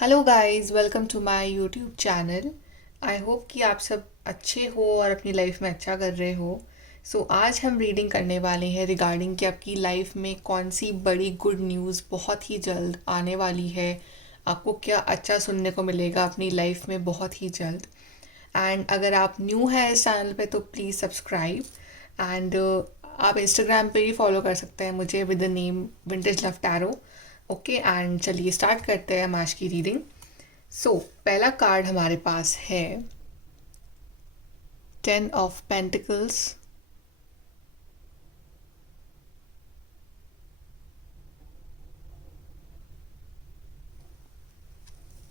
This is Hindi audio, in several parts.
Hello guys, welcome to my YouTube channel. I hope कि आप सब अच्छे हो और अपनी लाइफ में अच्छा कर रहे हो। आज हम रीडिंग करने वाले हैं रिगार्डिंग कि आपकी लाइफ में कौन सी बड़ी गुड न्यूज़ बहुत ही जल्द आने वाली है। आपको क्या अच्छा सुनने को मिलेगा अपनी लाइफ में बहुत ही जल्द। एंड अगर आप न्यू हैं इस चैनल पे तो प्लीज़ सब्सक्राइब। एंड आप इंस्टाग्राम पे भी फॉलो कर सकते हैं मुझे with the name vintage love tarot. Okay, and चलिए स्टार्ट करते हैं हम आज की रीडिंग। पहला कार्ड हमारे पास है 10 ऑफ पेंटिकल्स।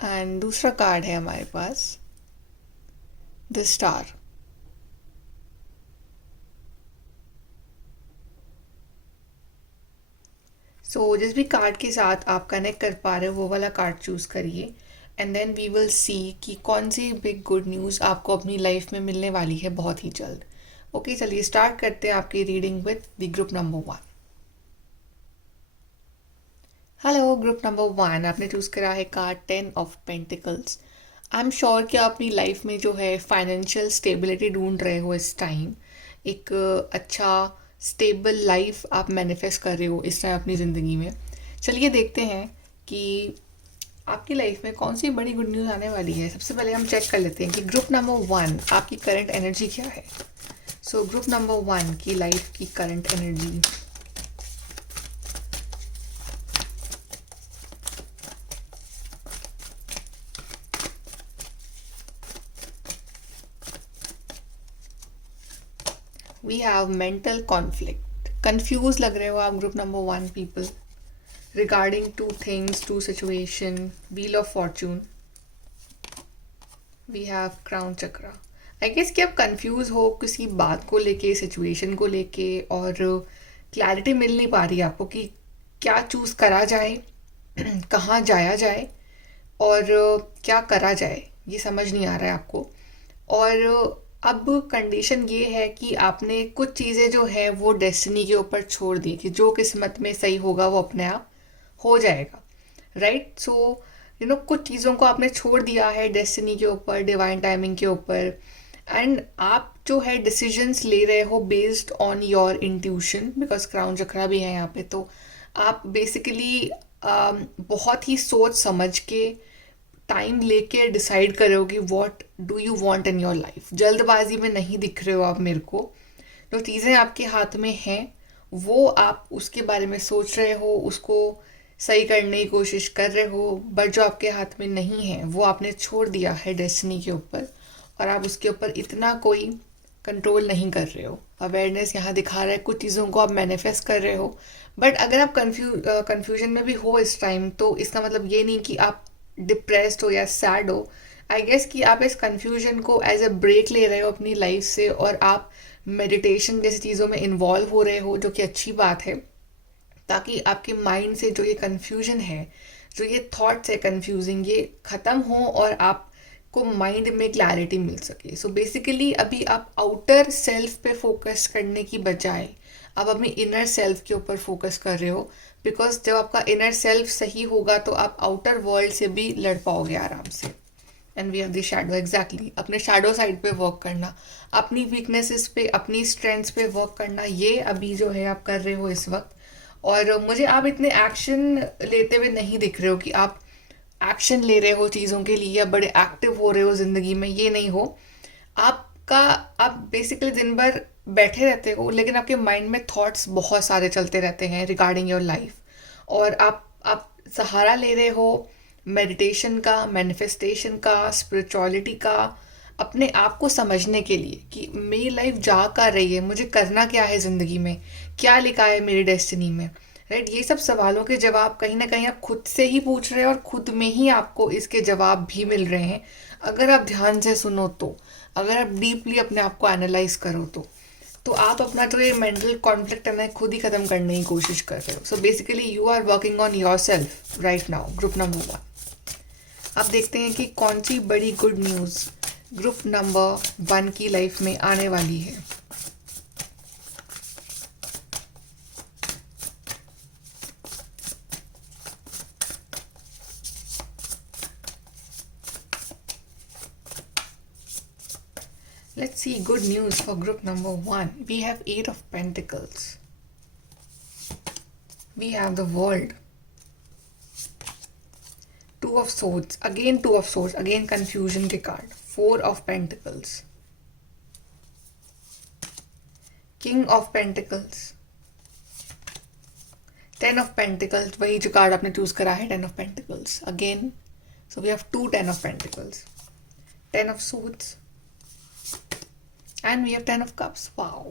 एंड दूसरा कार्ड है हमारे पास द स्टार। जिस भी कार्ड के साथ आप कनेक्ट कर पा रहे हो वो वाला कार्ड चूज़ करिए। And then we will see कि कौन सी बिग गुड न्यूज़ आपको अपनी लाइफ में मिलने वाली है बहुत ही जल्द। ओके, चलिए स्टार्ट करते हैं आपकी reading with the group number 1। Hello group number 1, आपने चूज़ करा है card 10 of pentacles. I am sure कि आप अपनी लाइफ में जो है फाइनेंशियल स्टेबिलिटी ढूंढ रहे हो इस टाइम। एक अच्छा स्टेबल लाइफ आप मैनिफेस्ट कर रहे हो इस टाइम अपनी ज़िंदगी में। चलिए देखते हैं कि आपकी लाइफ में कौन सी बड़ी गुड न्यूज़ आने वाली है। सबसे पहले हम चेक कर लेते हैं कि ग्रुप नंबर 1 आपकी करंट एनर्जी क्या है। ग्रुप नंबर 1 की लाइफ की current energy. We have mental conflict. Confuse लग रहे हो आप group number 1 people regarding two things, two situation. Wheel of fortune. We have crown chakra. I guess कि आप कंफ्यूज हो किसी बात को लेके, सिचुएशन को लेके, और क्लैरिटी मिल नहीं पा रही है आपको कि क्या चूज़ करा जाए, कहाँ जाया जाए, और क्या करा जाए, ये समझ नहीं आ रहा है आपको। और अब कंडीशन ये है कि आपने कुछ चीज़ें जो है वो डेस्टिनी के ऊपर छोड़ दी कि जो किस्मत में सही होगा वो अपने आप हो जाएगा। राइट, कुछ चीज़ों को आपने छोड़ दिया है डेस्टिनी के ऊपर, डिवाइन टाइमिंग के ऊपर। एंड आप जो है डिसीजंस ले रहे हो based on your intuition, because crown chakra भी है यहाँ पे। तो आप बेसिकली बहुत ही सोच समझ के, टाइम लेके डिसाइड कर रहे हो कि what do you want in your life. जल्दबाजी में नहीं दिख रहे हो आप मेरे को। जो चीज़ें आपके हाथ में हैं वो आप उसके बारे में सोच रहे हो, उसको सही करने की कोशिश कर रहे हो, बट जो आपके हाथ में नहीं है वो आपने छोड़ दिया है डेस्टिनी के ऊपर, और आप उसके ऊपर इतना कोई कंट्रोल नहीं कर रहे हो। अवेयरनेस यहाँ दिखा रहा है, कुछ चीज़ों को आप मैनिफेस्ट कर रहे हो। बट अगर आप कन्फ्यूजन में भी हो इस टाइम, तो इसका मतलब ये नहीं कि आप डिप्रेस्ड हो या सैड हो। आई गेस कि आप इस कन्फ्यूजन को एज अ ब्रेक ले रहे हो अपनी लाइफ से, और आप मेडिटेशन जैसी चीज़ों में इन्वॉल्व हो रहे हो, जो कि अच्छी बात है। ताकि आपके माइंड से जो ये कन्फ्यूजन है, जो ये थॉट्स है कन्फ्यूजिंग, ये ख़त्म हो और आपको माइंड में क्लैरिटी मिल सके। बेसिकली अभी आप आउटर सेल्फ पे फोकस करने की बजाय आप अपनी इनर सेल्फ के ऊपर फोकस कर रहे हो। बिकॉज जब आपका इनर सेल्फ सही होगा तो आप आउटर वर्ल्ड से भी लड़ पाओगे आराम से। And we have the shadow, exactly अपने शैडो साइड पे वर्क करना, अपनी वीकनेसेस पे, अपनी स्ट्रेंथ्स पे वर्क करना, ये अभी जो है आप कर रहे हो इस वक्त। और मुझे आप इतने एक्शन लेते हुए नहीं दिख रहे हो कि आप एक्शन ले रहे हो चीज़ों के लिए या बड़े एक्टिव हो रहे हो ज़िंदगी में, ये नहीं हो आपका। आप बेसिकली दिन भर बैठे रहते हो लेकिन आपके माइंड में थॉट्स बहुत सारे चलते रहते हैं रिगार्डिंग योर लाइफ। और आप सहारा ले रहे हो मेडिटेशन का, मैनिफेस्टेशन का, स्पिरिचुअलिटी का, अपने आप को समझने के लिए कि मेरी लाइफ जा कर रही है, मुझे करना क्या है ज़िंदगी में, क्या लिखा है मेरी डेस्टिनी में। राइट, ये सब सवालों के जवाब कहीं ना कहीं आप खुद से ही पूछ रहे हैं, और खुद में ही आपको इसके जवाब भी मिल रहे हैं अगर आप ध्यान से सुनो तो, अगर आप डीपली अपने आप को एनालाइज करो तो आप अपना जो ये मेंटल कॉन्फ्लिक्ट है ना खुद ही ख़त्म करने की कोशिश कर रहे हो। Basically you are working on your self right now, group number 1। अब देखते हैं कि कौन सी बड़ी गुड न्यूज़ ग्रुप नंबर 1 की लाइफ में आने वाली है। Let's see good news for group number one. We have Eight of Pentacles. We have the World. Two of Swords. Again Two of Swords. Again confusion के card. Four of Pentacles. King of Pentacles. Ten of Pentacles. वही जो कार्ड आपने चूज करा है, Ten of Pentacles. Again, so we have two Ten of Pentacles. Ten of Swords. And we have Ten of Cups. Wow.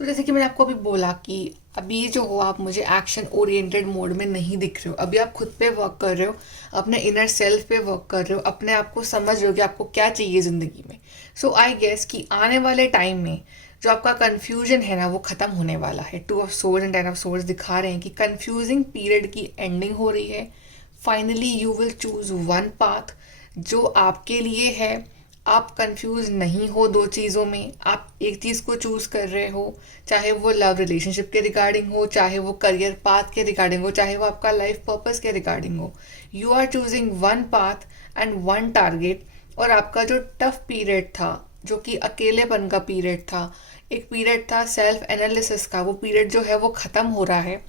तो जैसे कि मैंने आपको अभी बोला कि अभी जो हो आप मुझे एक्शन ओरिएंटेड मोड में नहीं दिख रहे हो. अभी आप खुद पे वर्क कर रहे हो, अपने इनर सेल्फ पे वर्क कर रहे हो, अपने आप को समझ रहे हो कि आपको क्या चाहिए ज़िंदगी में. सो आई गेस कि आने वाले टाइम में जो आपका कन्फ्यूजन है ना वो ख़त्म होने वाला है. Two of swords and ten of swords दिखा रहे हैं कि कन्फ्यूजिंग पीरियड की एंडिंग हो रही है. Finally you will choose one path जो आपके लिए है. आप कंफ्यूज नहीं हो दो चीज़ों में, आप एक चीज़ को चूज़ कर रहे हो, चाहे वो लव रिलेशनशिप के रिगार्डिंग हो, चाहे वो करियर पाथ के रिगार्डिंग हो, चाहे वो आपका लाइफ पर्पस के रिगार्डिंग हो. You are choosing one path and one target. और आपका जो टफ पीरियड था, जो कि अकेलेपन का पीरियड था, एक पीरियड था सेल्फ एनालिसिस का, वो पीरियड जो है वो ख़त्म हो रहा है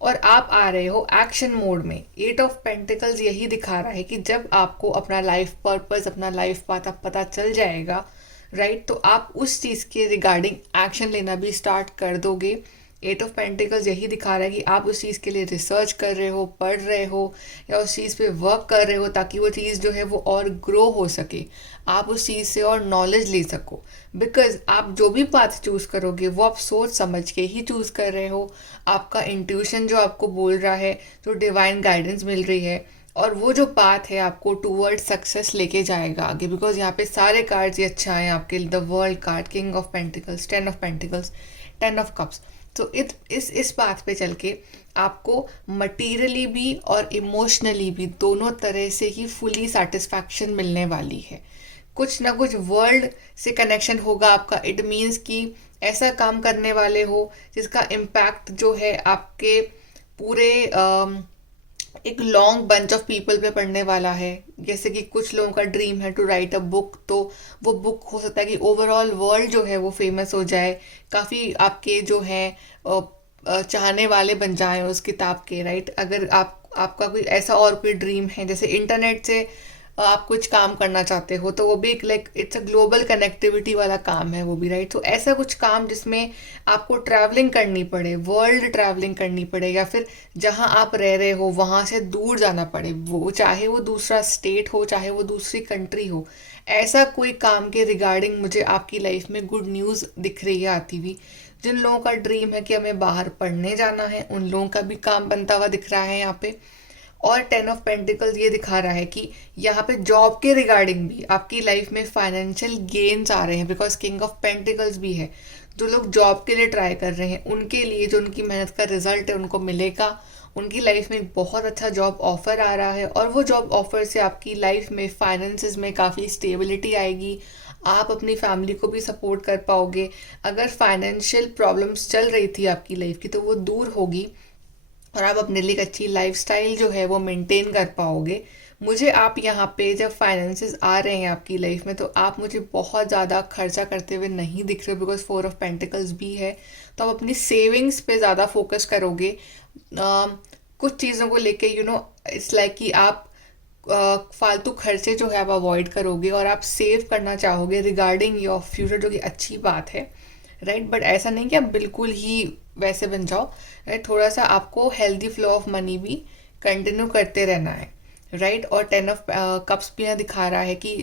और आप आ रहे हो एक्शन मोड में. एट ऑफ पेंटिकल्स यही दिखा रहा है कि जब आपको अपना लाइफ पर्पस, अपना लाइफ पाथ अब पता चल जाएगा, राइट, तो आप उस चीज़ के रिगार्डिंग एक्शन लेना भी स्टार्ट कर दोगे. एट ऑफ पेंटिकल्स यही दिखा रहा है कि आप उस चीज़ के लिए रिसर्च कर रहे हो, पढ़ रहे हो या उस चीज़ पे वर्क कर रहे हो ताकि वो चीज़ जो है वो और ग्रो हो सके, आप उस चीज़ से और नॉलेज ले सको. बिकॉज आप जो भी पाथ चूज़ करोगे वो आप सोच समझ के ही चूज़ कर रहे हो. आपका इंट्यूशन जो आपको बोल रहा है, जो डिवाइन गाइडेंस मिल रही है, और वो जो पाथ है आपको टूवर्ड सक्सेस लेके जाएगा आगे. बिकॉज यहाँ पे सारे कार्ड्स ये अच्छा है आपके लिए. The world card, king of pentacles, ten of pentacles, ten of cups. तो इस बात पे चल के आपको मटीरियली भी और इमोशनली भी दोनों तरह से ही फुली सेटिस्फैक्शन मिलने वाली है. कुछ ना कुछ वर्ल्ड से कनेक्शन होगा आपका. इट मीन्स कि ऐसा काम करने वाले हो जिसका इम्पैक्ट जो है आपके पूरे एक लॉन्ग बंच ऑफ पीपल पे पढ़ने वाला है. जैसे कि कुछ लोगों का ड्रीम है टू राइट अ बुक, तो वो बुक हो सकता है कि ओवरऑल वर्ल्ड जो है वो फेमस हो जाए, काफ़ी आपके जो है चाहने वाले बन जाएं उस किताब के, राइट. अगर आपका कोई ऐसा और कोई ड्रीम है, जैसे इंटरनेट से आप कुछ काम करना चाहते हो, तो वो भी एक like it's a global connectivity वाला काम है वो भी, राइट. तो ऐसा कुछ काम जिसमें आपको ट्रैवलिंग करनी पड़े, वर्ल्ड ट्रैवलिंग करनी पड़े, या फिर जहाँ आप रह रहे हो वहाँ से दूर जाना पड़े, वो चाहे वो दूसरा स्टेट हो, चाहे वो दूसरी कंट्री हो, ऐसा कोई काम के रिगार्डिंग मुझे आपकी लाइफ में गुड न्यूज़ दिख रही है आती हुई. जिन लोगों का ड्रीम है कि हमें बाहर पढ़ने जाना है, उन लोगों का भी काम बनता हुआ दिख रहा है यहाँ पे. और टेन ऑफ पेंटिकल्स ये दिखा रहा है कि यहाँ पे जॉब के रिगार्डिंग भी आपकी लाइफ में फाइनेंशियल गेन्स आ रहे हैं. बिकॉज किंग ऑफ पेंटिकल्स भी है. जो लोग जॉब के लिए ट्राई कर रहे हैं उनके लिए जो उनकी मेहनत का रिजल्ट है उनको मिलेगा. उनकी लाइफ में एक बहुत अच्छा जॉब ऑफर आ रहा है और वो जॉब ऑफर से आपकी लाइफ में फाइनेंसेस में काफ़ी स्टेबिलिटी आएगी. आप अपनी फैमिली को भी सपोर्ट कर पाओगे. अगर फाइनेंशियल प्रॉब्लम्स चल रही थी आपकी लाइफ की तो वो दूर होगी और आप अपने लिए एक अच्छी लाइफस्टाइल जो है वो मेंटेन कर पाओगे. मुझे आप यहाँ पे जब फाइनेंसेस आ रहे हैं आपकी लाइफ में तो आप मुझे बहुत ज़्यादा खर्चा करते हुए नहीं दिख रहे हो. बिकॉज फोर ऑफ पेंटिकल्स भी है, तो आप अपनी सेविंग्स पे ज़्यादा फोकस करोगे. कुछ चीज़ों को लेके इट्स लाइक कि आप फालतू खर्चे जो है आप अवॉइड करोगे और आप सेव करना चाहोगे रिगार्डिंग योर फ्यूचर, जो कि अच्छी बात है, राइट. बट ऐसा नहीं कि आप बिल्कुल ही वैसे बन जाओ, राइट. थोड़ा सा आपको हेल्दी फ्लो ऑफ मनी भी कंटिन्यू करते रहना है, राइट. और टेन ऑफ कप्स भी यहाँ दिखा रहा है कि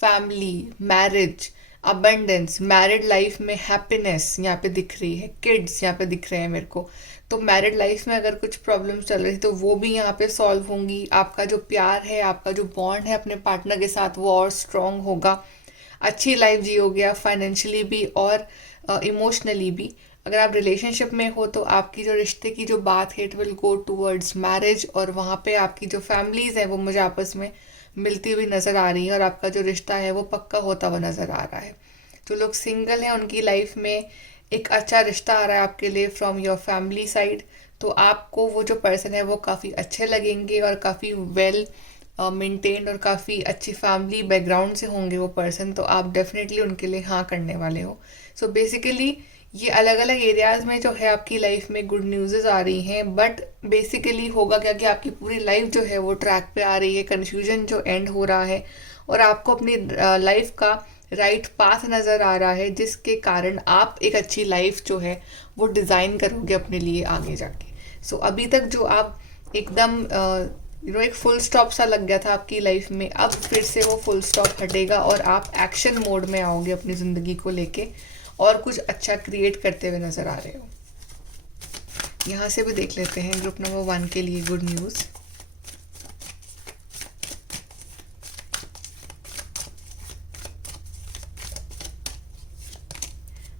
family, marriage, abundance, married life में हैप्पीनेस यहाँ पे दिख रही है. किड्स यहाँ पे दिख रहे हैं मेरे को. तो मैरिड लाइफ में अगर कुछ प्रॉब्लम्स चल रही तो वो भी यहाँ पे सॉल्व होंगी. आपका जो प्यार है, आपका जो बॉन्ड है अपने पार्टनर के साथ वो और स्ट्रॉन्ग होगा. अच्छी लाइफ जियोगे आप, फाइनेंशियली भी और इमोशनली भी. अगर आप रिलेशनशिप में हो तो आपकी जो रिश्ते की जो बात है it will go towards marriage, और वहाँ पे आपकी जो फैमिलीज़ हैं वो मुझे आपस में मिलती हुई नज़र आ रही है और आपका जो रिश्ता है वो पक्का होता हुआ नज़र आ रहा है. जो लोग सिंगल हैं उनकी लाइफ में एक अच्छा रिश्ता आ रहा है आपके लिए फ्रॉम योर फैमिली साइड. तो आपको वो जो पर्सन है वो काफ़ी अच्छे लगेंगे और काफ़ी वेल मेंटेन्ड और काफ़ी अच्छी फैमिली बैकग्राउंड से होंगे वो पर्सन, तो आप डेफिनेटली उनके लिए हाँ करने वाले हो। सो बेसिकली ये अलग अलग एरियाज में जो है आपकी लाइफ में गुड न्यूज़ आ रही हैं, बट बेसिकली होगा क्या कि आपकी पूरी लाइफ जो है वो ट्रैक पे आ रही है, कन्फ्यूजन जो एंड हो रहा है और आपको अपनी लाइफ का राइट पाथ नज़र आ रहा है, जिसके कारण आप एक अच्छी लाइफ जो है वो डिज़ाइन करोगे अपने लिए आगे जाके। सो अभी तक जो आप एकदम एक फुल स्टॉप सा लग गया था आपकी लाइफ में, अब फिर से वो फुल स्टॉप हटेगा और आप एक्शन मोड में आओगे अपनी ज़िंदगी को लेके और कुछ अच्छा क्रिएट करते हुए नज़र आ रहे हो। यहाँ से भी देख लेते हैं ग्रुप नंबर 1 के लिए good news.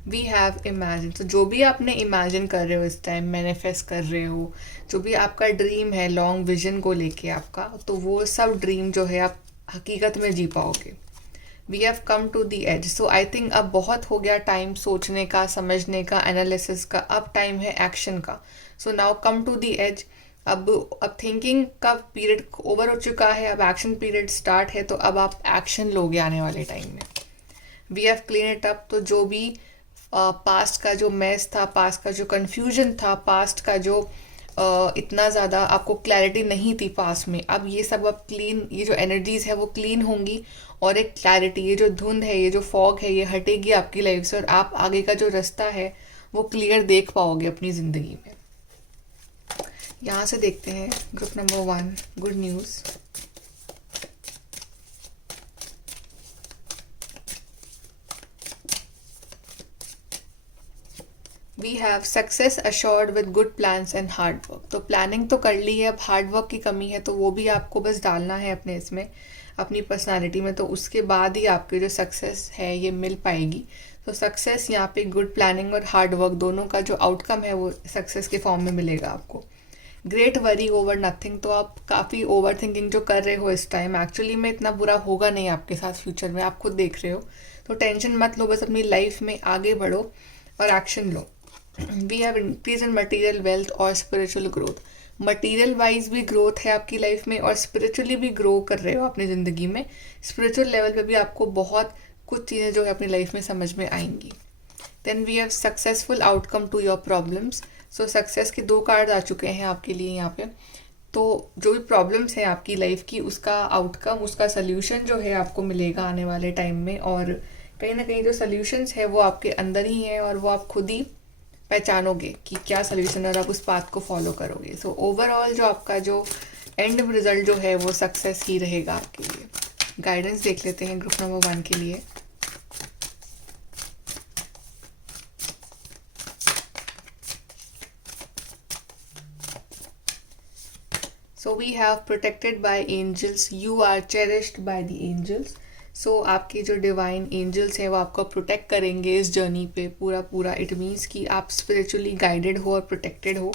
We have imagine. तो जो भी आपने इमेजिन कर रहे हो इस टाइम, मैनिफेस्ट कर रहे हो, जो भी आपका ड्रीम है लॉन्ग विजन को लेके आपका, तो वो सब ड्रीम जो है आप हकीकत में जी पाओगे। We have come to the edge. So I think अब बहुत हो गया टाइम सोचने का, समझने का, एनालिसिस का, अब टाइम है एक्शन का। So now come to the edge. अब थिंकिंग का पीरियड ओवर हो चुका है, अब एक्शन पीरियड स्टार्ट है, तो अब आप एक्शन लोगे आने वाले टाइम में। We have clean it up. तो जो भी पास्ट का जो मैस था, पास्ट का जो कन्फ्यूजन था, पास्ट का जो इतना ज़्यादा आपको क्लैरिटी नहीं थी पास्ट में, अब ये सब अब क्लीन, ये जो एनर्जीज है वो क्लीन होंगी और एक क्लैरिटी, ये जो धुंध है, ये जो फॉग है, ये हटेगी आपकी लाइफ से और आप आगे का जो रास्ता है वो क्लियर देख पाओगे अपनी ज़िंदगी में। यहाँ से देखते हैं group number 1 good news. We have success assured with good plans and hard work. तो प्लानिंग तो कर ली है, अब हार्ड वर्क की कमी है, तो वो भी आपको बस डालना है अपने इसमें, अपनी पर्सनालिटी में, तो उसके बाद ही आपकी जो सक्सेस है ये मिल पाएगी। तो सक्सेस यहाँ पे गुड प्लानिंग और हार्ड वर्क दोनों का जो आउटकम है वो सक्सेस के फॉर्म में मिलेगा आपको। Great worry over nothing. तो आप काफ़ी ओवर थिंकिंग जो कर रहे हो इस टाइम, एक्चुअली में इतना बुरा होगा नहीं आपके साथ फ्यूचर में, आप खुद देख रहे हो। तो टेंशन मत लो, बस अपनी लाइफ में आगे बढ़ो और एक्शन लो। We have increase in material wealth और स्पिरिचुअल ग्रोथ। मटीरियल वाइज भी ग्रोथ है आपकी लाइफ में और स्पिरिचुअली भी ग्रो कर रहे हो अपनी ज़िंदगी में। स्पिरिचुअल लेवल पे भी आपको बहुत कुछ चीज़ें जो है अपनी लाइफ में समझ में आएंगी। Then we have successful outcome to your problems. So success के 2 कार्ड आ चुके हैं आपके लिए यहाँ पे। तो जो भी प्रॉब्लम्स हैं आपकी लाइफ की, उसका आउटकम, उसका सल्यूशन जो है आपको मिलेगा आने वाले टाइम में, और कहीं ना कहीं जो सल्यूशंस है वो आपके अंदर ही है और वो आप खुद ही पहचानोगे कि क्या सल्यूशन है और आप उस पाथ को फॉलो करोगे। सो ओवरऑल जो आपका जो एंड रिजल्ट जो है वो सक्सेस ही रहेगा आपके लिए। गाइडेंस देख लेते हैं ग्रुप नंबर 1 के लिए। So we have protected by angels, you are cherished by the angels. So आपके जो डिवाइन एंजल्स हैं वो आपको प्रोटेक्ट करेंगे इस जर्नी पे पूरा पूरा। इट मीन्स कि आप स्पिरिचुअली गाइडेड हो और प्रोटेक्टेड हो।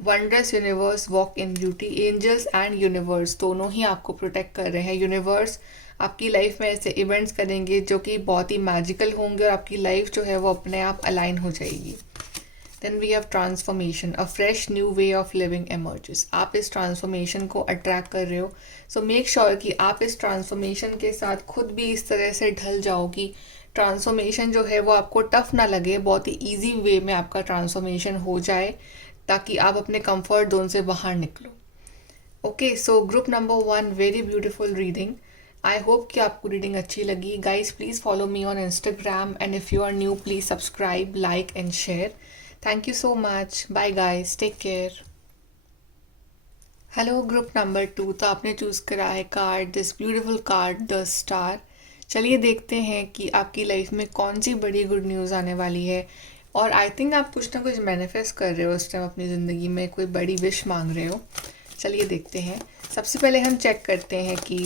Wondrous universe walk in beauty. Angels and universe दोनों ही आपको प्रोटेक्ट कर रहे हैं। यूनिवर्स आपकी लाइफ में ऐसे इवेंट्स करेंगे जो कि बहुत ही मैजिकल होंगे और आपकी लाइफ जो है वो अपने आप अलाइन हो जाएगी। Then we have transformation, a fresh new way of living emerges. आप इस ट्रांसफॉर्मेशन को अट्रैक्ट कर रहे हो, सो मेक श्योर कि आप इस ट्रांसफॉर्मेशन के साथ खुद भी इस तरह से ढल जाओ कि ट्रांसफॉर्मेशन जो है वो आपको टफ ना लगे, बहुत ही ईजी वे में आपका ट्रांसफॉर्मेशन हो जाए ताकि आप अपने कंफर्ट जोन से बाहर निकलो। Okay, so group number 1 very beautiful reading. I hope कि आपको रीडिंग अच्छी लगी। Guys please follow me on Instagram and if you are new please subscribe, like and share. Thank you so much. Bye guys. Take care. Hello group number 2। तो आपने चूज़ करा है card, this beautiful card the star. चलिए देखते हैं कि आपकी लाइफ में कौन सी बड़ी गुड न्यूज़ आने वाली है। और आई थिंक आप कुछ ना कुछ मैनिफेस्ट कर रहे हो इस टाइम अपनी ज़िंदगी में, कोई बड़ी विश मांग रहे हो। चलिए देखते हैं। सबसे पहले हम चेक करते हैं कि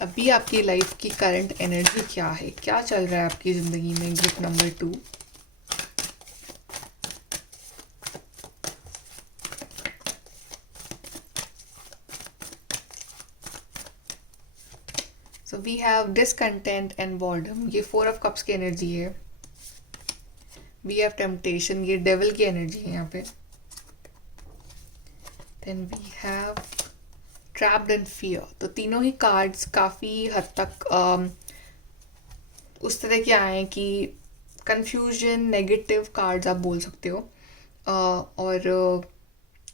अभी आपकी लाइफ की करंट एनर्जी क्या है, क्या चल रहा है आपकी ज़िंदगी में। Group number 2। So we have discontent and boredom, ये 4 ऑफ कप्स की एनर्जी है। वी हैव टेम्पटेशन, ये डेविल की एनर्जी है यहाँ पे। Then we have trapped in fear. तो तीनों ही कार्ड्स काफ़ी हद तक उस तरह के आए हैं कि कंफ्यूजन, नेगेटिव कार्ड्स आप बोल सकते हो। और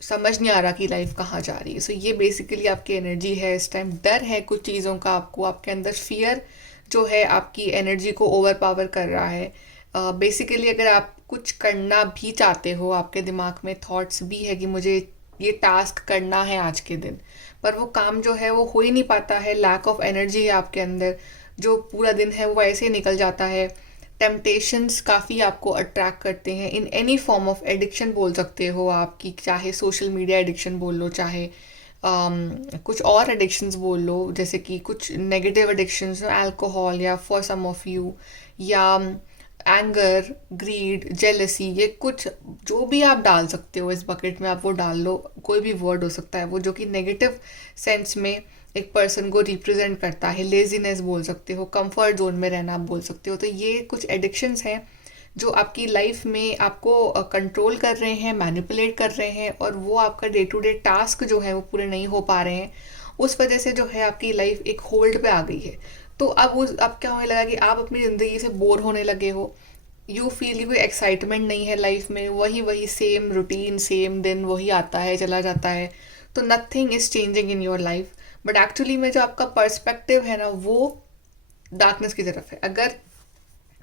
समझ नहीं आ रहा कि लाइफ कहाँ जा रही है। सो ये बेसिकली आपकी एनर्जी है इस टाइम। डर है कुछ चीज़ों का, आपको आपके अंदर फियर जो है आपकी एनर्जी को ओवर पावर कर रहा है। बेसिकली अगर आप कुछ करना भी चाहते हो, आपके दिमाग में थॉट्स भी है कि मुझे ये टास्क करना है आज के दिन, पर वो काम जो है वो हो ही नहीं पाता है। लैक ऑफ एनर्जी है आपके अंदर, जो पूरा दिन है वो ऐसे ही निकल जाता है। टेम्पटेशंस काफ़ी आपको अट्रैक्ट करते हैं in any form of addiction बोल सकते हो आपकी, चाहे सोशल मीडिया एडिक्शन बोल लो, चाहे कुछ और एडिक्शंस बोल लो, जैसे कि कुछ नेगेटिव एडिक्शंस, अल्कोहल या फॉर सम ऑफ यू, या एंगर, ग्रीड, जेलसी, ये कुछ जो भी आप डाल सकते हो इस बकेट में आप वो डाल लो। कोई भी वर्ड हो सकता है वो जो कि नेगेटिव सेंस में एक पर्सन को रिप्रेजेंट करता है। लेजीनेस बोल सकते हो, कंफर्ट जोन में रहना आप बोल सकते हो। तो ये कुछ एडिक्शंस हैं जो आपकी लाइफ में आपको कंट्रोल कर रहे हैं, मैनिपुलेट कर रहे हैं, और वो आपका डे टू डे टास्क जो है वो पूरे नहीं हो पा रहे हैं। उस वजह से जो है आपकी लाइफ एक होल्ड पे आ गई है। तो अब क्या होने लगा कि आप अपनी ज़िंदगी से बोर होने लगे हो। यू फील कोई एक्साइटमेंट नहीं है लाइफ में, वही वही सेम रूटीन, सेम दिन वही आता है चला जाता है। तो nothing is changing in your life. But actually में जो आपका पर्सपेक्टिव है ना वो डार्कनेस की तरफ है। अगर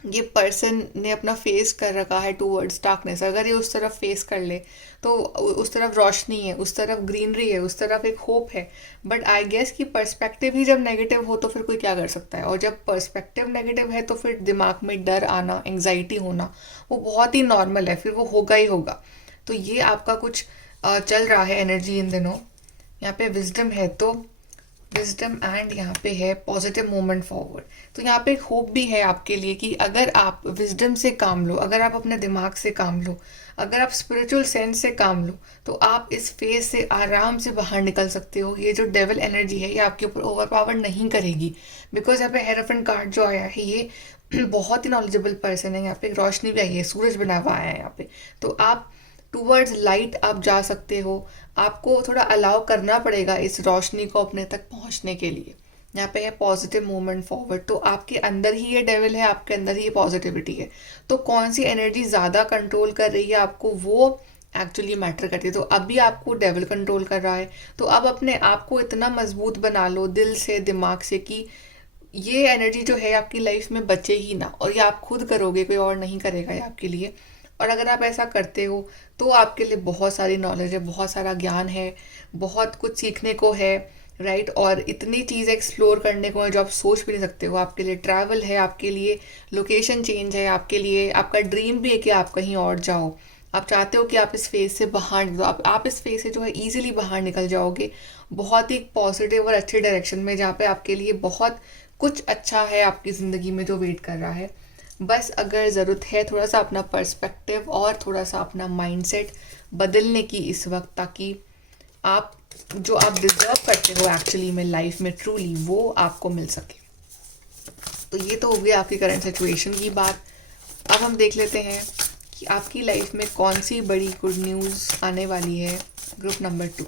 ये पर्सन ने अपना फेस कर रखा है टूवर्ड्स डार्कनेस, अगर ये उस तरफ फेस कर ले तो उस तरफ रोशनी है, उस तरफ ग्रीनरी है, उस तरफ एक होप है। बट आई गेस कि पर्सपेक्टिव ही जब नेगेटिव हो तो फिर कोई क्या कर सकता है। और जब पर्सपेक्टिव नेगेटिव है तो फिर दिमाग में डर आना, एंग्जाइटी होना वो बहुत ही नॉर्मल है, फिर वो होगा ही होगा। तो ये आपका कुछ चल रहा है एनर्जी इन दिनों। यहाँ पे विजडम है, तो विजडम एंड यहाँ पे है पॉजिटिव मूवमेंट फॉरवर्ड। तो यहाँ पे एक होप भी है आपके लिए कि अगर आप विजडम से काम लो, अगर आप अपने दिमाग से काम लो, अगर आप स्पिरिचुअल सेंस से काम लो, तो आप इस फेज से आराम से बाहर निकल सकते हो। ये जो डेविल एनर्जी है ये आपके ऊपर ओवर पावर नहीं करेगी। बिकॉज यहाँ पे हेरोफेंट कार्ड जो आया है ये बहुत ही नॉलेजेबल पर्सन है। यहाँ पे एक रोशनी भी आई है, सूरज बना हुआ आया है यहाँ पे। तो आप टूवर्ड्स लाइट आप जा सकते हो। आपको थोड़ा अलाउ करना पड़ेगा इस रोशनी को अपने तक पहुंचने के लिए। यहाँ पे है पॉजिटिव मूवमेंट फॉरवर्ड। तो आपके अंदर ही ये डेविल है, आपके अंदर ही ये पॉजिटिविटी है। तो कौन सी एनर्जी ज़्यादा कंट्रोल कर रही है आपको वो एक्चुअली मैटर करती है। तो अभी आपको डेविल कंट्रोल कर रहा है, तो अब अपने आप को इतना मजबूत बना लो दिल से, दिमाग से, कि ये एनर्जी जो है आपकी लाइफ में बचे ही ना, और ये आप खुद करोगे, कोई और नहीं करेगा ये आपके लिए। और अगर आप ऐसा करते हो तो आपके लिए बहुत सारी नॉलेज है, बहुत सारा ज्ञान है, बहुत कुछ सीखने को है, राइट। और इतनी चीज़ें एक्सप्लोर करने को है जो आप सोच भी नहीं सकते हो। आपके लिए ट्रैवल है, आपके लिए लोकेशन चेंज है, आपके लिए आपका ड्रीम भी है कि आप कहीं और जाओ। आप चाहते हो कि आप इस फेज से बाहर निकलो, आप इस फेज से जो है ईजिली बाहर निकल जाओगे, बहुत ही पॉजिटिव और अच्छे डायरेक्शन में, जहाँ पे आपके लिए बहुत कुछ अच्छा है आपकी ज़िंदगी में जो वेट कर रहा है। बस अगर ज़रूरत है थोड़ा सा अपना पर्सपेक्टिव और थोड़ा सा अपना माइंडसेट बदलने की इस वक्त, ताकि आप जो आप डिज़र्व करते हो एक्चुअली में लाइफ में ट्रूली वो आपको मिल सके। तो ये तो हो गई आपकी करंट सिचुएशन की बात। अब हम देख लेते हैं कि आपकी लाइफ में कौन सी बड़ी गुड न्यूज़ आने वाली है। Group number 2।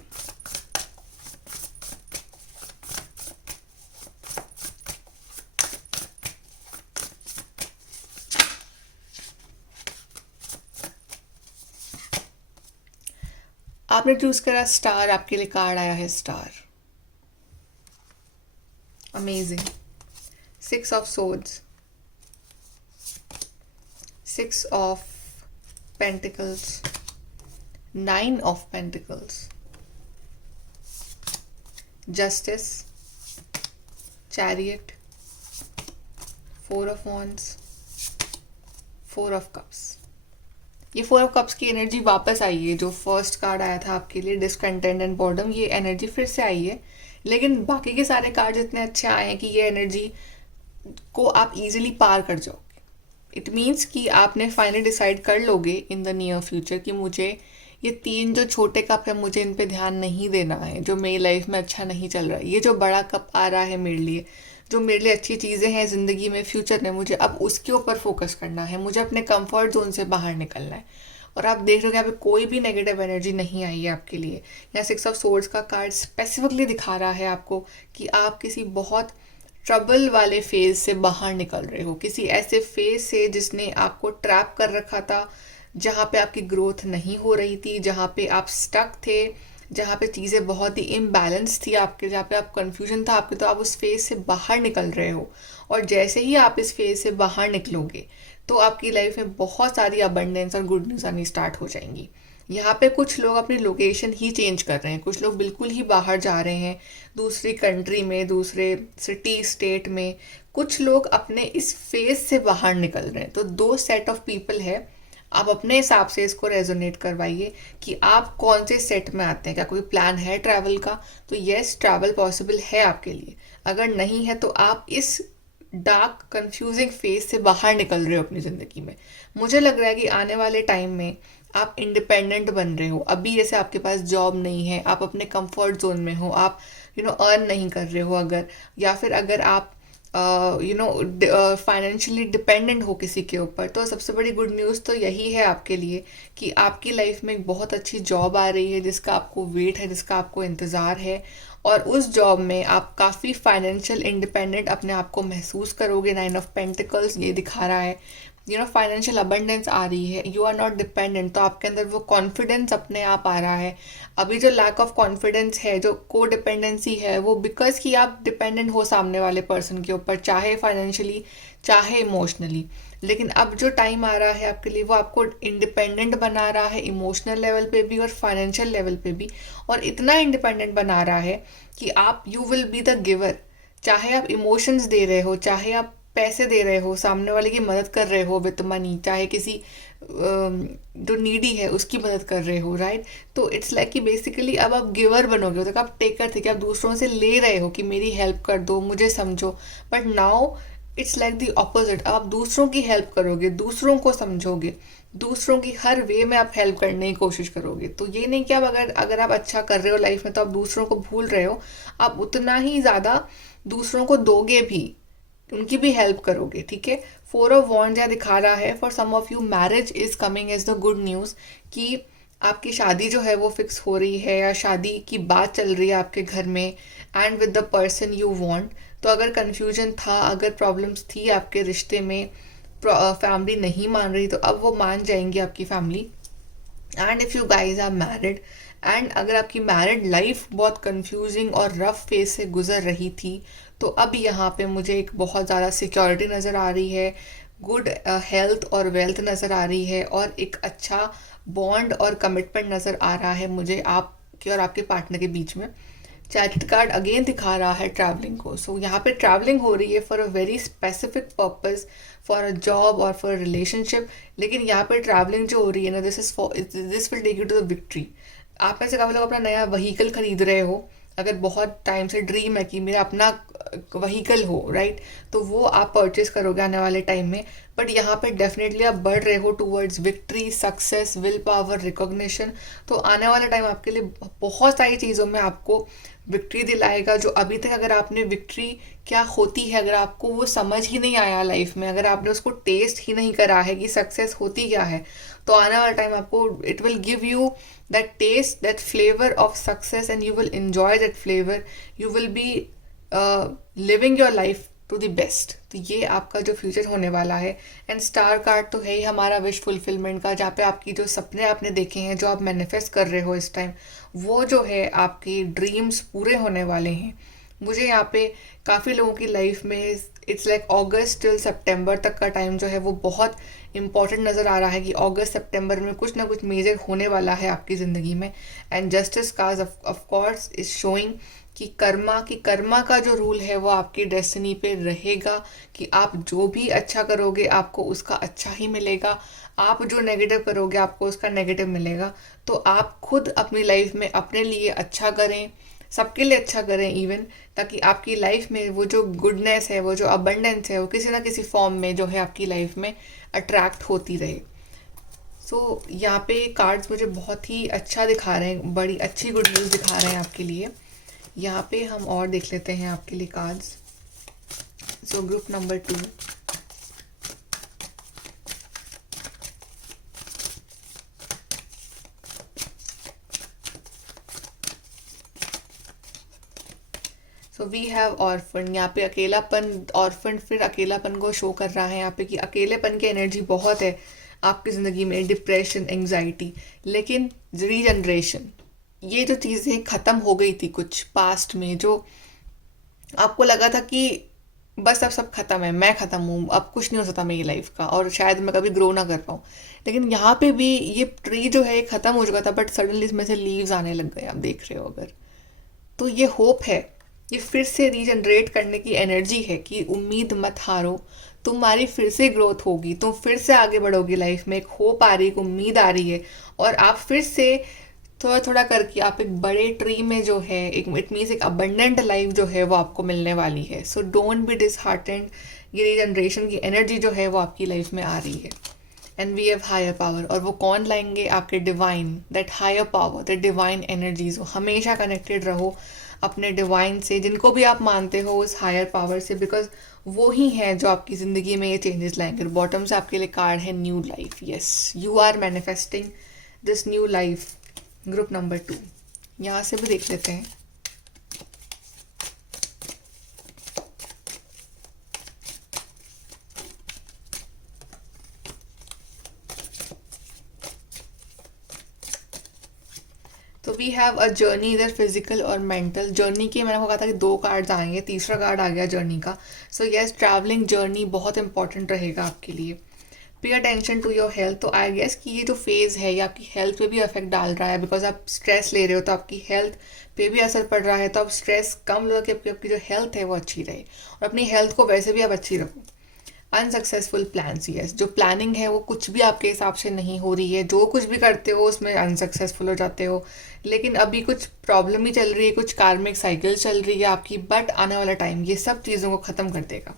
आपने चूज करा स्टार, आपके लिए कार्ड आया है star. Amazing. 6 of swords, 6 of pentacles, 9 of pentacles, justice, chariot, 4 of wands, 4 of cups. ये 4 ऑफ कप्स की एनर्जी वापस आई है। जो फर्स्ट कार्ड आया था आपके लिए डिसकंटेंट एंड बॉर्डम, ये एनर्जी फिर से आई है। लेकिन बाकी के सारे कार्ड इतने अच्छे आए हैं कि ये एनर्जी को आप इजीली पार कर जाओगे। इट मीन्स कि आपने फाइनली डिसाइड कर लोगे इन द नियर फ्यूचर कि मुझे ये 3 जो छोटे कप है मुझे इन पे ध्यान नहीं देना है, जो मेरी लाइफ में अच्छा नहीं चल रहा है। ये जो बड़ा कप आ रहा है मेरे लिए, जो मेरे लिए अच्छी चीज़ें हैं ज़िंदगी में फ्यूचर में, मुझे अब उसके ऊपर फोकस करना है। मुझे अपने कंफर्ट जोन से बाहर निकलना है। और आप देख रहे हो कि यहाँ पे कोई भी नेगेटिव एनर्जी नहीं आई है आपके लिए। यहाँ 6 ऑफ सोर्ड्स का कार्ड स्पेसिफिकली दिखा रहा है आपको कि आप किसी बहुत ट्रबल वाले फेज से बाहर निकल रहे हो, किसी ऐसे फेज से जिसने आपको ट्रैप कर रखा था, जहाँ पे आपकी ग्रोथ नहीं हो रही थी, जहाँ पे आप स्टक थे, जहाँ पे चीज़ें बहुत ही इम्बैलेंस थी आपके, जहाँ पे आप कंफ्यूजन था आपके, तो आप उस फेज से बाहर निकल रहे हो। और जैसे ही आप इस फेज से बाहर निकलोगे तो आपकी लाइफ में बहुत सारी अबंडेंस और गुड न्यूज़ आनी स्टार्ट हो जाएंगी। यहाँ पे कुछ लोग अपनी लोकेशन ही चेंज कर रहे हैं, कुछ लोग बिल्कुल ही बाहर जा रहे हैं, दूसरी कंट्री में, दूसरे सिटी स्टेट में। कुछ लोग अपने इस फेज से बाहर निकल रहे हैं। तो 2 सेट ऑफ पीपल है, आप अपने हिसाब से इसको रेजोनेट करवाइए कि आप कौन से सेट में आते हैं। क्या कोई प्लान है ट्रैवल का? तो यस, ट्रैवल पॉसिबल है आपके लिए। अगर नहीं है तो आप इस डार्क कंफ्यूजिंग फेज से बाहर निकल रहे हो अपनी ज़िंदगी में। मुझे लग रहा है कि आने वाले टाइम में आप इंडिपेंडेंट बन रहे हो। अभी जैसे आपके पास जॉब नहीं है, आप अपने कंफर्ट जोन में हो, आप अर्न नहीं कर रहे हो अगर, या फिर अगर आप फाइनेंशियली डिपेंडेंट हो किसी के ऊपर, तो सबसे बड़ी गुड न्यूज़ तो यही है आपके लिए कि आपकी लाइफ में एक बहुत अच्छी जॉब आ रही है जिसका आपको वेट है, जिसका आपको इंतज़ार है। और उस जॉब में आप काफ़ी फाइनेंशियल इंडिपेंडेंट अपने आप को महसूस करोगे। 9 ऑफ पेंटिकल्स ये दिखा रहा है, फाइनेंशियल अबंडेंस आ रही है, यू आर नॉट डिपेंडेंट, तो आपके अंदर वो कॉन्फिडेंस अपने आप आ रहा है। अभी जो लैक ऑफ कॉन्फिडेंस है, जो को डिपेंडेंसी है, वो बिकॉज कि आप डिपेंडेंट हो सामने वाले पर्सन के ऊपर, चाहे फाइनेंशियली चाहे इमोशनली। लेकिन अब जो टाइम आ रहा है आपके लिए, वो आपको इंडिपेंडेंट बना रहा है, इमोशनल लेवल पे भी और फाइनेंशियल लेवल पे भी। और इतना इंडिपेंडेंट बना रहा है कि आप you will be the giver. चाहे आप इमोशंस दे रहे हो, चाहे आप पैसे दे रहे हो, सामने वाले की मदद कर रहे हो विद मनी, चाहे किसी जो नीडी है उसकी मदद कर रहे हो, राइट। तो इट्स लाइक कि बेसिकली अब आप गिवर बनोगे। तो आप टेकर थे कि आप दूसरों से ले रहे हो कि मेरी हेल्प कर दो, मुझे समझो। But now it's like the opposite, आप दूसरों की हेल्प करोगे, दूसरों को समझोगे, दूसरों की हर वे में आप हेल्प करने की कोशिश करोगे। तो ये नहीं कि आप अगर आप अच्छा कर रहे हो लाइफ में तो आप दूसरों को भूल रहे हो, आप उतना ही ज़्यादा दूसरों को दोगे भी, उनकी भी हेल्प करोगे, ठीक है। 4 ऑफ वॉन्ड्स यहाँ दिखा रहा है for some of you marriage is coming as the good news, कि आपकी शादी जो है वो फिक्स हो रही है या शादी की बात चल रही है आपके घर में, and with the person you want. तो अगर कन्फ्यूजन था, अगर प्रॉब्लम्स थी आपके रिश्ते में, फैमिली नहीं मान रही, तो अब वो मान जाएंगी आपकी family. And if you guys are married, and अगर आपकी मैरिड लाइफ बहुत कंफ्यूजिंग और रफ फेज से गुजर रही थी, तो अब यहाँ पे मुझे एक बहुत ज़्यादा सिक्योरिटी नज़र आ रही है, गुड हेल्थ और वेल्थ नज़र आ रही है, और एक अच्छा बॉन्ड और कमिटमेंट नज़र आ रहा है मुझे आपके और आपके पार्टनर के बीच में। चैरिट कार्ड अगेन दिखा रहा है ट्रैवलिंग को। सो यहाँ पे ट्रैवलिंग हो रही है for a very specific purpose, for a job और फॉर अ रिलेशनशिप। लेकिन यहाँ पे ट्रैवलिंग जो हो रही है ना, this will take you to the victory. आप में से काफ़ी लोग अपना नया व्हीकल खरीद रहे हो, अगर बहुत टाइम से ड्रीम है कि मेरा अपना व्हीकल हो, राइट, तो वो आप परचेज करोगे आने वाले टाइम में। बट यहाँ पे डेफिनेटली आप बढ़ रहे हो towards victory, success, will power, recognition. तो आने वाला टाइम आपके लिए बहुत सारी चीज़ों में आपको विक्ट्री दिलाएगा, जो अभी तक अगर आपने विक्ट्री क्या होती है, अगर आपको वो समझ ही नहीं आया लाइफ में, अगर आपने उसको टेस्ट ही नहीं करा है कि सक्सेस होती क्या है, तो आने वाला टाइम आपको it will give you that taste, that flavour of success, and you will enjoy that flavour. You will be living your life to the best. तो ये आपका जो फ्यूचर होने वाला है। एंड स्टार कार्ड तो है ही हमारा विश फुलफिलमेंट का, जहाँ पे आपकी जो सपने आपने देखे हैं, जो आप मैनिफेस्ट कर रहे हो इस टाइम, वो जो है आपके ड्रीम्स पूरे होने वाले हैं। मुझे यहाँ पे काफ़ी लोगों की लाइफ में इट्स लाइक अगस्त टिल सितंबर तक का टाइम जो है वो बहुत इंपॉर्टेंट नज़र आ रहा है, कि अगस्त सितंबर में कुछ ना कुछ मेजर होने वाला है आपकी ज़िंदगी में। And justice card of course is showing कि कर्मा का जो रूल है वो आपकी डेस्टिनी पे रहेगा, कि आप जो भी अच्छा करोगे आपको उसका अच्छा ही मिलेगा, आप जो नेगेटिव करोगे आपको उसका नेगेटिव मिलेगा। तो आप खुद अपनी लाइफ में अपने लिए अच्छा करें, सबके लिए अच्छा करें इवन, ताकि आपकी लाइफ में वो जो गुडनेस है, वो जो अबंडेंस है, वो किसी ना किसी फॉर्म में जो है आपकी लाइफ में अट्रैक्ट होती रहे। सो यहाँ पे कार्ड्स मुझे बहुत ही अच्छा दिखा रहे हैं, बड़ी अच्छी गुड न्यूज़ दिखा रहे हैं आपके लिए। यहाँ पे हम और देख लेते हैं आपके लिए cards. So group number 2, so we have orphan, यहाँ पे अकेलापन, ऑर्फन फिर अकेलापन को शो कर रहा है यहाँ पे कि अकेलेपन की एनर्जी बहुत है आपकी ज़िंदगी में, डिप्रेशन, एंग्जाइटी। लेकिन रीजनरेशन, ये जो चीज़ें ख़त्म हो गई थी कुछ पास्ट में, जो आपको लगा था कि बस अब सब खत्म है, मैं खत्म हूँ, अब कुछ नहीं हो सकता मेरी लाइफ का और शायद मैं कभी ग्रो ना कर पाऊँ, लेकिन यहाँ पे भी ये ट्री जो है खत्म हो चुका था, बट सडनली इसमें से लीव्स आने लग गए, आप देख रहे हो अगर। तो ये होप है, ये फिर से रीजनरेट करने की एनर्जी है कि उम्मीद मत हारो, तुम्हारी फिर से ग्रोथ होगी, तुम फिर से आगे बढ़ोगी लाइफ में, एक होप आ रही है, एक उम्मीद आ रही है, और आप फिर से थोड़ा थोड़ा करके आप एक बड़े ट्री में जो है, एक इट मीन्स एक अबंडेंट लाइफ जो है वो आपको मिलने वाली है। सो डोंट बी डिसहार्टेंड, ये रीजनरेशन की एनर्जी जो है वो आपकी लाइफ में आ रही है। And we have higher power, और वो कौन लाएंगे? आपके divine, that higher power, that divine energies. हमेशा कनेक्टेड रहो अपने डिवाइन से, जिनको भी आप मानते हो उस हायर पावर से, बिकॉज वो ही है जो आपकी ज़िंदगी में ये चेंजेस लाएंगे। बॉटम से आपके लिए कार्ड है new life. Yes, you are manifesting this new life. Group number 2, यहाँ से भी देख लेते हैं। तो वी हैव अ जर्नी, इधर फिजिकल और मेंटल जर्नी की। मैंने आपको कहा था कि 2 कार्ड्स आएंगे, तीसरा कार्ड आ गया जर्नी का। सो यस, ट्रैवलिंग जर्नी बहुत इंपॉर्टेंट रहेगा आपके लिए। Pay attention to your health. तो आई गेस कि ये जो फेज़ है ये आपकी हेल्थ पे भी इफेक्ट डाल रहा है, बिकॉज आप स्ट्रेस ले रहे हो तो आपकी हेल्थ पे भी असर पड़ रहा है। तो आप स्ट्रेस कम लो कि आपकी जो हेल्थ है वो अच्छी रहे, और अपनी हेल्थ को वैसे भी आप अच्छी रखो। अनसक्सेसफुल प्लान्स, यस, जो प्लानिंग है वो कुछ भी आपके हिसाब से नहीं हो रही है, जो कुछ भी करते हो उसमें अनसक्सेसफुल हो जाते हो। लेकिन अभी कुछ प्रॉब्लम ही चल रही है, कुछ कार्मिक साइकिल चल रही है आपकी, बट आने वाला टाइम ये सब चीज़ों को ख़त्म कर देगा।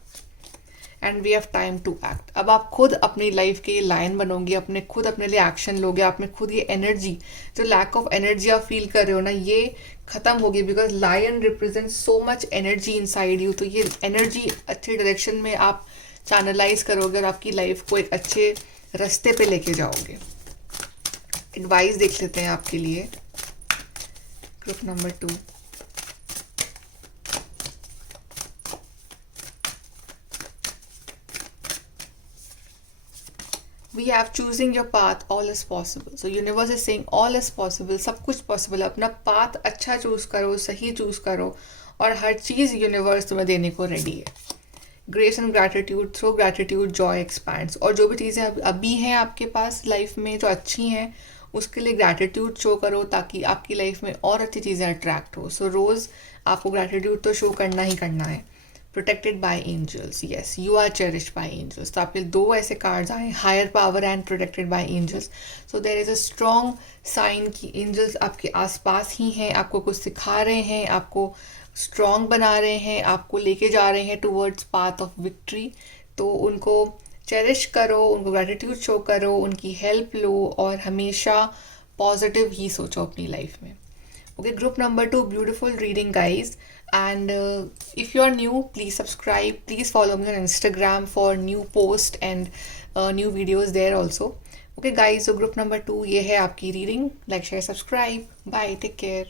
And we have time to act. अब आप खुद अपनी लाइफ के लाइन बनोगे, अपने खुद अपने लिए एक्शन लोगे, आप में खुद ये एनर्जी, जो लैक ऑफ एनर्जी आप फील कर रहे हो ना, ये खत्म होगी, because lion represent so much energy inside you. तो ये एनर्जी अच्छे डायरेक्शन में आप चैनलाइज करोगे और आपकी लाइफ को एक अच्छे रास्ते पे लेके जाओगे। एडवाइस देख लेते हैं आपके लिए, group number 2। We have choosing your path, all is possible. So universe is saying all is possible, सब कुछ पॉसिबल है। अपना पाथ अच्छा चूज करो, सही चूज करो, और हर चीज़ यूनिवर्स तुम्हें देने को रेडी है। Grace and gratitude, through gratitude Joy expands. और जो भी चीज़ें अभी हैं आपके पास लाइफ में जो अच्छी हैं, उसके लिए ग्रैटिट्यूड शो करो, ताकि आपकी लाइफ में और अच्छी चीज़ें अट्रैक्ट हो। सो रोज़ आपको ग्रैटिट्यूड तो शो करना ही करना है। Protected by angels, yes, you are cherished by angels. तो आपके 2 ऐसे कार्ड्स आए, higher power and protected by angels. So there is a strong sign कि एंजल्स आपके आसपास ही हैं, आपको कुछ सिखा रहे हैं, आपको स्ट्रॉन्ग बना रहे हैं, आपको लेके जा रहे हैं टूवर्ड्स पाथ ऑफ विक्ट्री। तो उनको चेरिश करो, उनको ग्रैटिट्यूड शो करो, उनकी हेल्प लो, और हमेशा पॉजिटिव ही सोचो अपनी लाइफ में। Okay, group number 2, beautiful reading, guys. And if you are new, please subscribe. Please follow me on Instagram for new post and new videos there also. Okay, guys, so group number 2, ये है आपकी reading. Like, share, subscribe. Bye, take care.